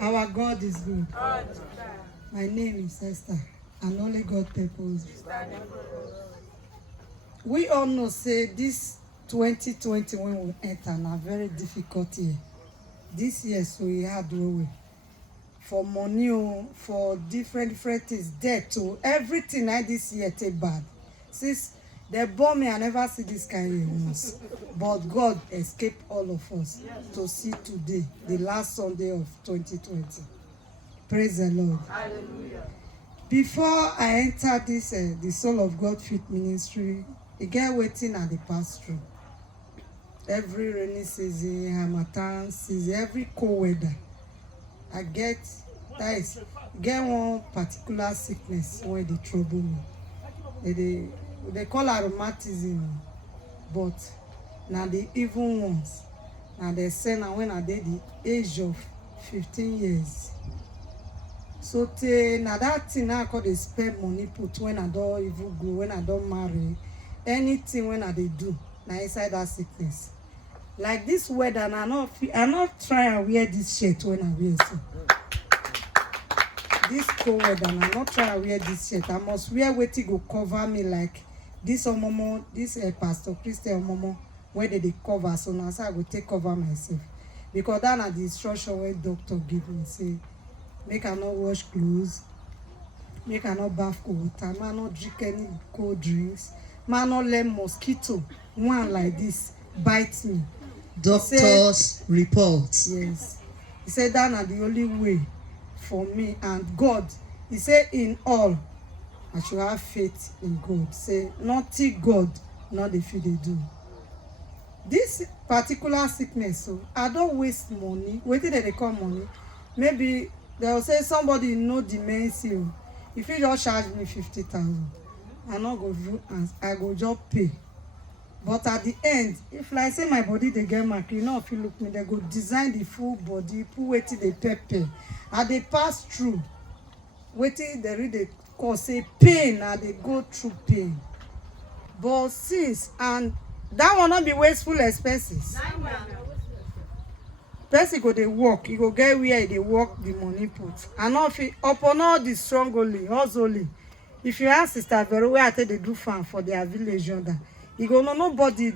Our God is good. My name is Esther, and only God purpose. We all know say this 2020 when we enter na very difficult year. This year so we hard way for money, for different things, debt everything like this year take bad. Since they born me, I never see this kind of year once. But God escaped all of us to see today, the last Sunday of 2020. Praise the Lord. Hallelujah. Before I enter this, the Soul of God Fit Ministry, I get waiting at the pass through. Every rainy season, harmattan season, every cold weather, I get one particular sickness when they trouble me. They call it rheumatism, but now the evil ones. Now they say now when I did the age of 15 years. So now that thing now I call they spend money put when I don't even go, when I don't marry, anything when I they do, now inside that sickness. Like this weather, and I not try and wear this shirt when I wear so. This cold weather, and I not try and wear this shirt. I must wear what to go cover me like this Omomo, this Pastor Christian Omomo, where they cover. So now so I go take cover myself. Because that are the instruction where doctor give me, say, make I not wash clothes, make I not bath cold water, man not drink any cold drinks, man not let mosquito, one like this, bite me. Doctor's report. Yes. He said that are the only way for me and God. He said in all, I should have faith in God. Say, nothing God, not the few they do. This particular sickness, so I don't waste money. Wait till they call money. Maybe they'll say somebody know dementia. If you just charge me 50,000, I not go do, I go just pay. But at the end, if like say my body they get mark, you know if you look me, they go design the full body, put waiting they pepper. And they pass through. Waiting they read the cause say pain and they go through pain. But since and that will not be wasteful expenses. Person go they work, you go get where they work the money put. And not upon all the strong only, only. If you ask Sister Vero where I tell they do farm for their village yonder, he go no nobody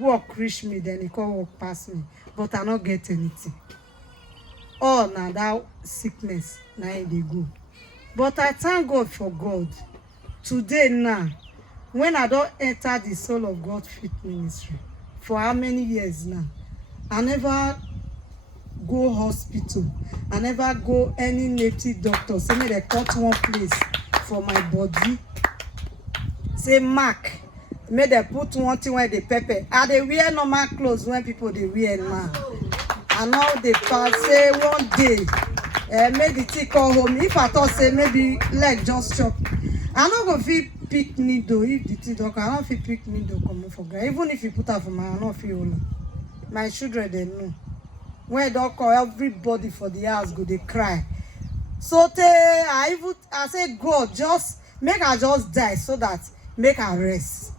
work reach me, then he can walk past me. But I not get anything. All now that sickness, now they go. But I thank God for God. Today now, when I don't enter the Soul of God Fit Ministry, for how many years now, I never go hospital. I never go any native doctor. Say me they cut one place for my body. Say mark. May they put one thing where they pepper. I they wear normal clothes when people they wear now. And now they pass say one day. Make the tea come home. If I thought say maybe leg just chop. I not go feel pick needle if the tea don't. I not feel pick needle coming for ground. Even if you put her for my, I not feel all. My children they know. When I don't call everybody for the house go they cry. So I say God just make her just die so that make her rest.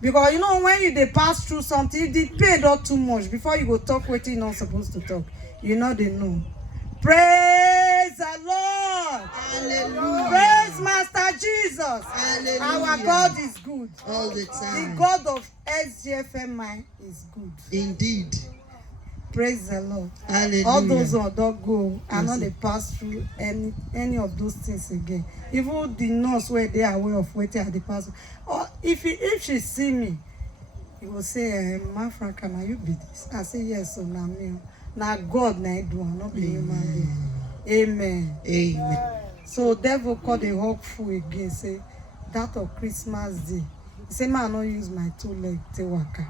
Because you know when you they pass through something, the pain not too much before you go talk what you're not supposed to talk. You know they know. Praise the Lord. Hallelujah. Praise Master Jesus. Hallelujah. Our God is good. All the time. The God of SGFMI is good. Indeed. Praise the Lord. Hallelujah. All those who don't go and not they pass through any of those things again. Even the nurse where they are aware of waiting at the pass. Or if she see me, he will say, "Ma Franca, now you be this." I say yes, so now me. Now God now do, not be human being. Amen. Amen. So devil call the hopeful again. Say that of Christmas Day. He say, "Man, I not use my 2 legs to waka.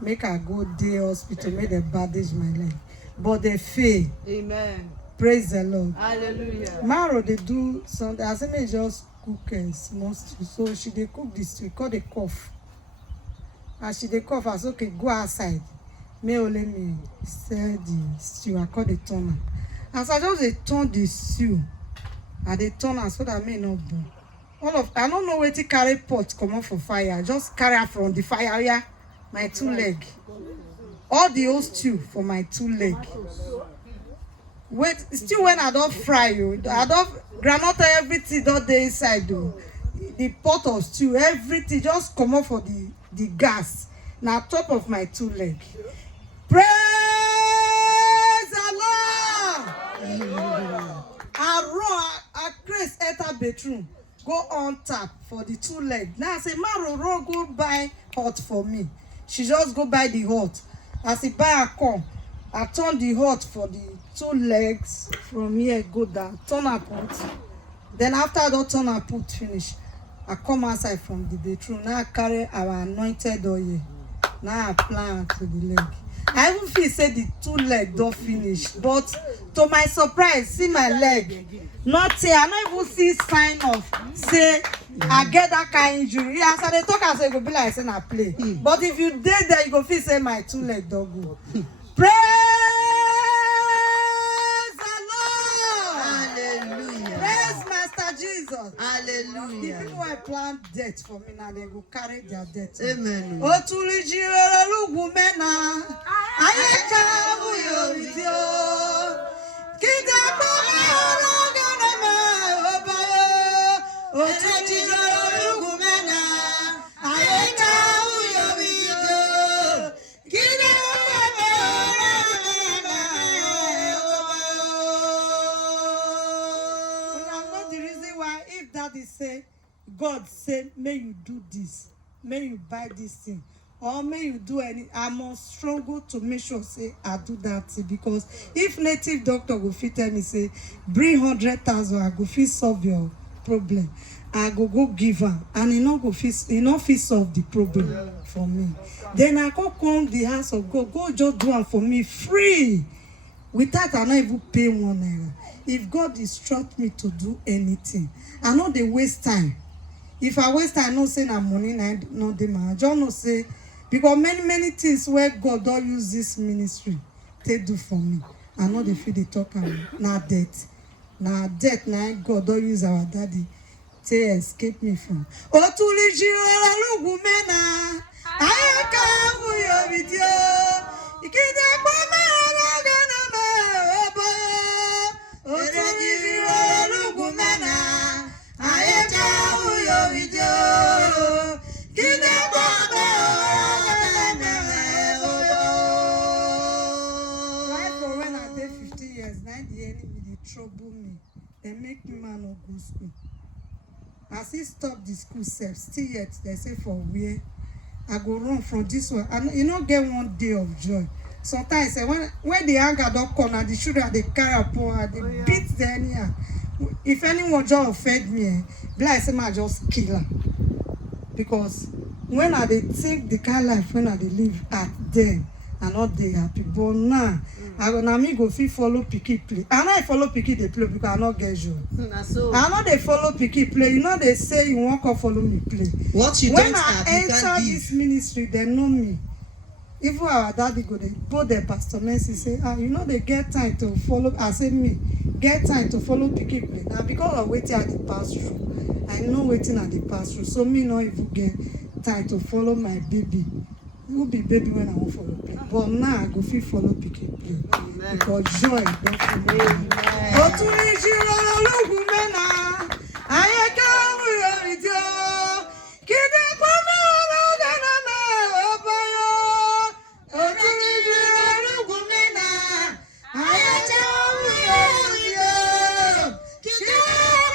Make I go day hospital, make they bandage my leg." But they fail. Amen. Praise the Lord. Hallelujah. Maro they do something. I say me just cook small stew. So she they cook this stew. Call the cough. As she they cough, I say okay, go outside. Me only me stir the stew. I call the turner. As I just they turn the stew, and they turn her so that me not burn. I don't know where to carry pot come on for fire. Just carry her from the fire. Yeah. My 2 leg. All the old stew for my 2 leg. wait, still when I don't fry you, I don't granola everything don't dey inside though. The pot of stew, everything just come off for the gas. Now top of my 2 leg. Praise the Lord. I run, I craze enter bedroom, go on tap for the 2 leg. Now I say, Maro, go buy hot for me. She just go buy the hot. As he buy a come, I turn the hot for the 2 legs from here, go down, turn her put. Then after I don't turn her put finish, I come outside from the bedroom. Now I carry our anointed oil. Now I apply am to the leg. I even feel say the 2 leg don't finish, but to my surprise, see my leg. Nothing. I not even see sign of say I get that kind of injury. Yeah, as I dey talk, I say go be like say na play. But if you dey there, you go feel say my 2 leg don't go. Praise the Lord. Hallelujah. Praise Master Jesus. The Hallelujah. people who plan death for me now, they go carry their death. Amen. Otulijiro lugumena, ayeka uyo video. Kita kome ologana ma obayo. Otulijiro lugumena, ayeka uyo video. Kita kome ologana obayo. I know the reason why if daddy say, God say, may you do this, may you buy this thing, or may you do any, I must struggle to make sure say I do that thing, because if native doctor go fit tell me say bring 100,000, I go fit solve your problem, I go give her, and he not fit solve the problem for me. Then I go come the house of God, God just do it for me free, without I not even pay 1 naira. If God instruct me to do anything, I know they waste time. If I waste time, I know say na money, na no dey my. I just know say, because many things where God don't use this ministry, they do for me. I know they feel they talk about na death. Na death, na God don't use our daddy to escape me from. Otulijiro lugumena, ayeka uyo video. Ikide kwame ologana ma oboyo. Otulijiro lugumena, ayeka uyo video. Ikide kwame ologana ma oboyo. Right for when I dey 50 years, now the enemy dey trouble me. They make me man no go school. As he stop the school self, still yet they say for where I go run from this one. And you not get 1 day of joy. Sometimes when the anger don't come and the children they carry upon her, they beat the anyhow. If anyone just offend me, be like say I just kill her. Because when I dey take the kind of life when I dey live at them, I not dey happy. But now, I me go fit follow pikin play. I not follow pikin dey play because I not get joy. I know they follow pikin play. You know they say you won't come follow me play. What you When don't I have, you enter can't this give. ministry, they know me. Even our daddy go they both the pastor Nancy say, you know they get time to follow. I say me get time to follow pikin play. Now because of waiting at the pass through, I know waiting at the pass through. So me not even get time to follow my baby. You be baby when I won't follow play. But now I go fit follow pikin play. Because joy don't follow me. Otulijiro lugumena, ayeka uyo video. Kide kwame ologana ma oboyo. Otulijiro lugumena, ayeka uyo video. Kide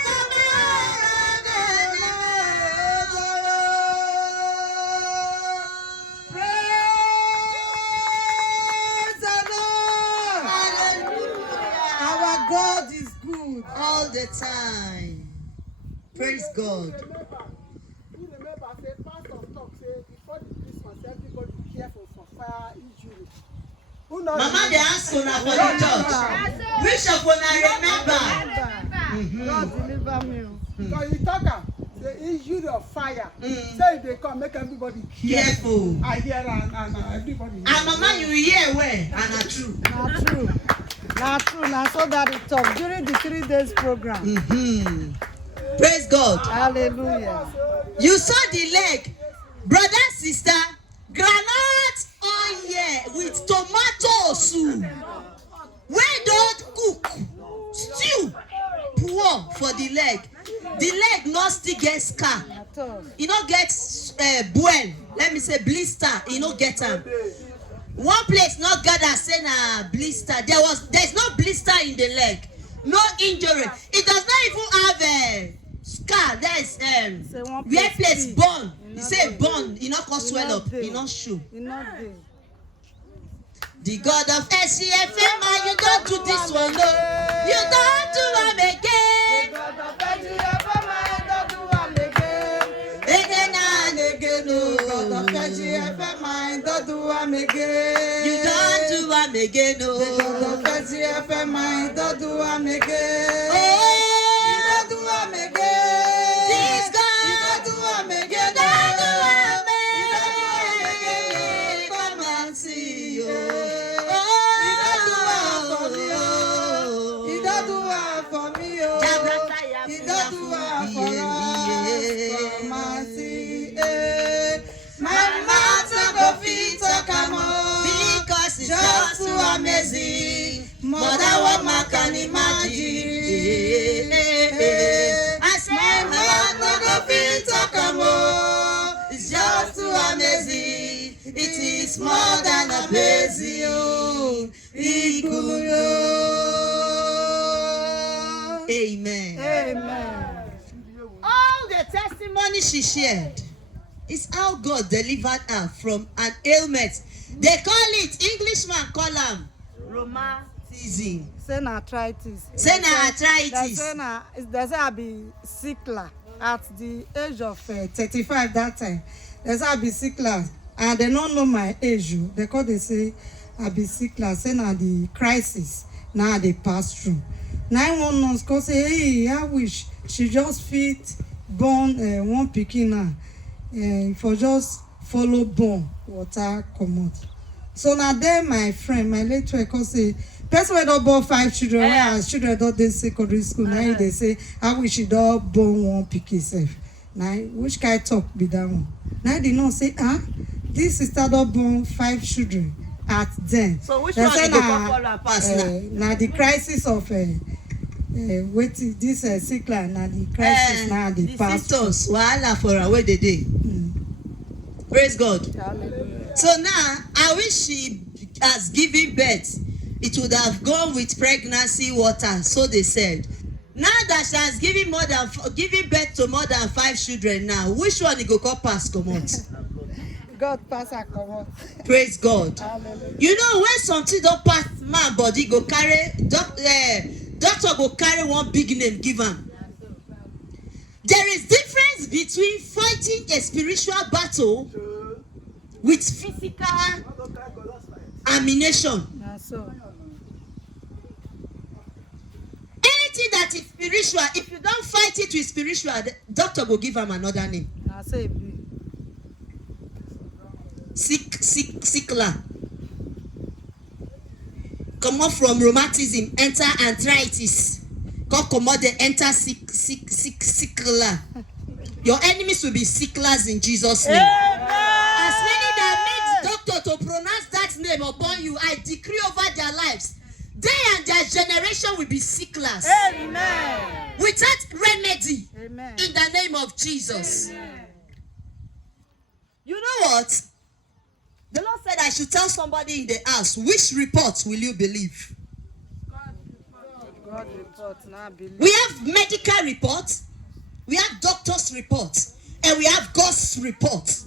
kwame ologana ma oboyo. Praise the Lord. Hallelujah. Our God is good. All the time. Praise God. Remember, say pastor talk say before the Christmas, everybody be careful for fire injury. Who knows? Mama, they ask una for the church. Which of una remember? God deliver me. Because you talk the injury of fire. Mm. Say they come make everybody Careful. I hear and everybody. And mama, you hear where? And are true. Not true. Not true. Not so that it talk during the 3 days program. Praise God. Hallelujah. You saw the leg, brother, sister, granite oil with tomato soup. When don't cook stew pour for the leg not still get scar. At all. E no get boil, let me say blister, e no get am. One place not gather say na blister. There's no blister in the leg, no injury. It does not even have scar. There's where place burn. You say burn, e no come swell up, e no show. You not there. The God of SCFM, you don't do this one, no. You don't do am again. God of SCFM, don't do am again. Again and again, no. God of SCFM, don't do am again. You don't do am again, no. God of SCFM, don't do am again. Oh, You don't do am again. this God, You don't do am again. you don't do am You don't do am again. again. Come and see, You oh. don't do am for me, oh. You don't do am for us. Come and see, eh. My mouth no go fit talk am, oh. Because it's Just just too too amazing. More More than than what what man man can can imagine. imagine. I say My my mouth no mouth go no go fit fit talk talk am, am, oh. oh. It's just too amazing. It is more than amazing, oh. Iguyo. Amen. Amen. All the testimony she shared is how God delivered her from an ailment. They call it, Englishman call am rheumatism. Say na arthritis. Say na arthritis. They say I be sickler at the age of 35 that time. They say I be sickler and they don't know my age. They call they say I be sickler. Say na the crisis now they pass through. 911 call say hey, I wish she just fit born one pikin now. For just follow born water comot. So now then my friend, my late friend call say person wey don born 5 children, whereas children don dey secondary school, na him dey say how we she don born one pikin sef. Na which kind talk be that one? Na the nurse say this sister don born 5 children at then. So which They one say you go come follow her pass now? na the crisis of wetin this sickler na the crisis na the The pass. symptoms wahala for her wey dey dey. Praise God. Hallelujah. So now, I wish she has given birth. It would have gone with pregnancy water, so they said. Now that she has given birth to more than 5 children now, which one you go call pass comot? God pass her comot. Praise God. Hallelujah. You know when something don pass man body go carry doctor go carry one big name give am. There is difference between fighting a spiritual battle with physical ammunition. Na so. Anything that is spiritual, if you don't fight it with spiritual, the doctor will give am another name. Na so e be. Sickler. Comot from rheumatism, enter arthritis. Come comot the enter sickler. Your enemies will be sicklers in Jesus' name. As many that makes doctor to pronounce that name upon you, I decree over their lives. They and their generation will be sicklers. Amen. Without remedy. Amen. In the name of Jesus. You know what? The Lord said I should tell somebody in the house, which report will you believe? God report na believe. We have medical reports, we have doctor's reports, and we have God's report.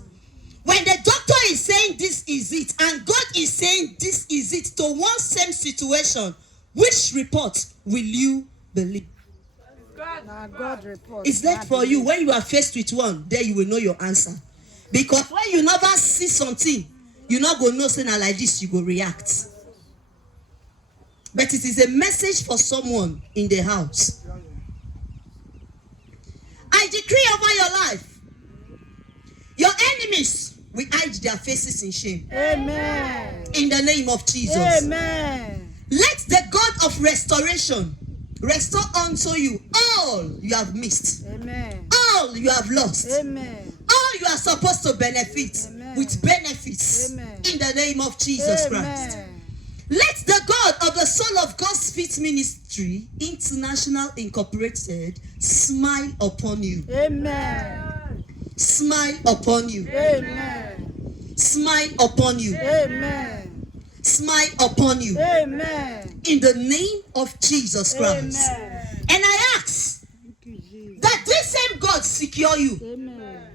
When the doctor is saying this is it, and God is saying this is it to one same situation, which report will you believe? Na God report. It's left for you. When you are faced with one, there you will know your answer. Because when you never see something, you not go know say na like this you go react. But it is a message for someone in the house. I decree over your life, your enemies will hide their faces in shame. Amen. In the name of Jesus. Amen. Let the God of restoration restore unto you all you have missed, Amen. all you have lost, Amen. all you are supposed to benefit Amen. with benefits. Amen. In the name of Jesus Christ. Amen. Let the God of the Soul of God's Feet Ministry International Incorporated smile upon you. Amen. Smile upon you. Amen. Smile upon you. Amen. Smile upon you. Amen. In the name of Jesus Christ. Amen. And I ask Thank you, Jesus. that this same God secure you, Amen.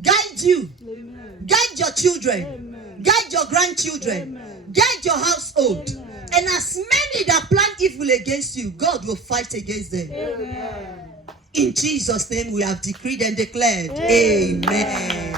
guide you, Amen. guide your children, Amen. guide your grandchildren, Amen. guide your household. Amen. And as many that plan evil against you, God will fight against them. Amen. In Jesus' name we have decreed and declared. Amen.